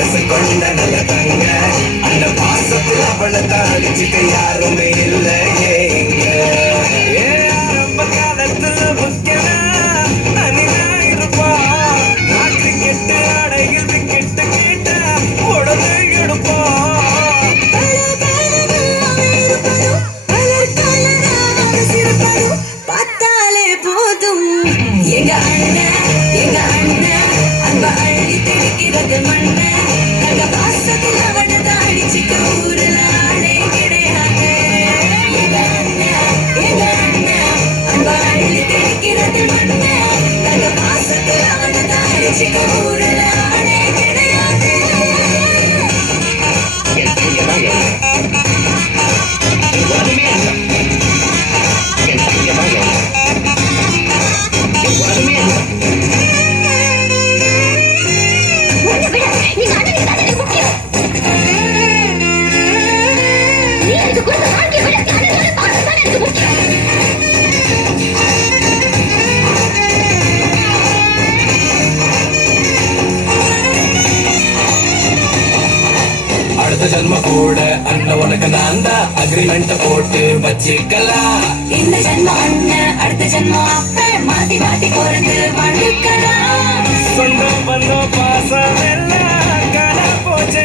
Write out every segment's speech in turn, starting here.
மனசு கொண்ட நல்ல தங்க அந்த பாசத்தில் அவளை தாளிச்சுக்க யாருமே இல்லையே ஆரம்ப காலத்துல முக்கியம் தனியா இருப்பா நாட்டு கெட்டு அடையில் கெட்டு கேட்ட உடனே எடுப்பா பார்த்தாலே போதும் எங்க அண்ணன் அன்ப அள்ளி தெளிக்கிறது மண்ண தங்க பாசத்தில் அவனை தாடிச்சுக்க ஊருல ஆளே கிடையாது எங்க அண்ணன் அன்ப அள்ளி தெளிக்கிறது மண்ண தங்க பாசத்தில் அவனை தாடிச்சுக்க ஊருல ஆளே கிடையாது அடுத்த ஜன்ம கூட அண்ணன் உனக்கு நான் தான் அக்ரிமெண்ட் போட்டு வச்சுக்கலாம் இந்த ஜன்மம் அண்ணன் அடுத்த ஜன்மம் அப்ப மாத்தி மாத்தி பிறந்து வாழ்க்கலாம் சொந்தம் பந்தம் பாசம் எல்லாம் காண போச்சு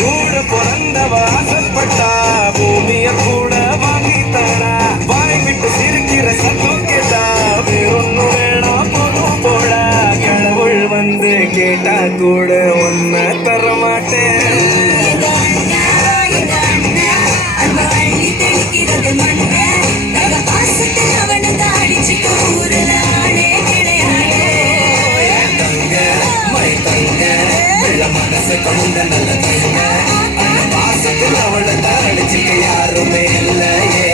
கூட பிறந்த வாசப்பட்டா பூமிய கூட வாங்கி தரா வாய் விட்டு சிரிக்கிற சத்தம் கேட்டா வேறொன்னு வேணாம் பொருள் போட கடவுள் வந்து கேட்டா கூட ஒன்ன தர மாட்டேன் மனசு கொண்ட நல்ல தங்க அந்த பாசத்தில் அவளை தாடிச்சுக்க யாருமே இல்லையே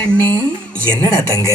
அண்ணே என்னடா தங்க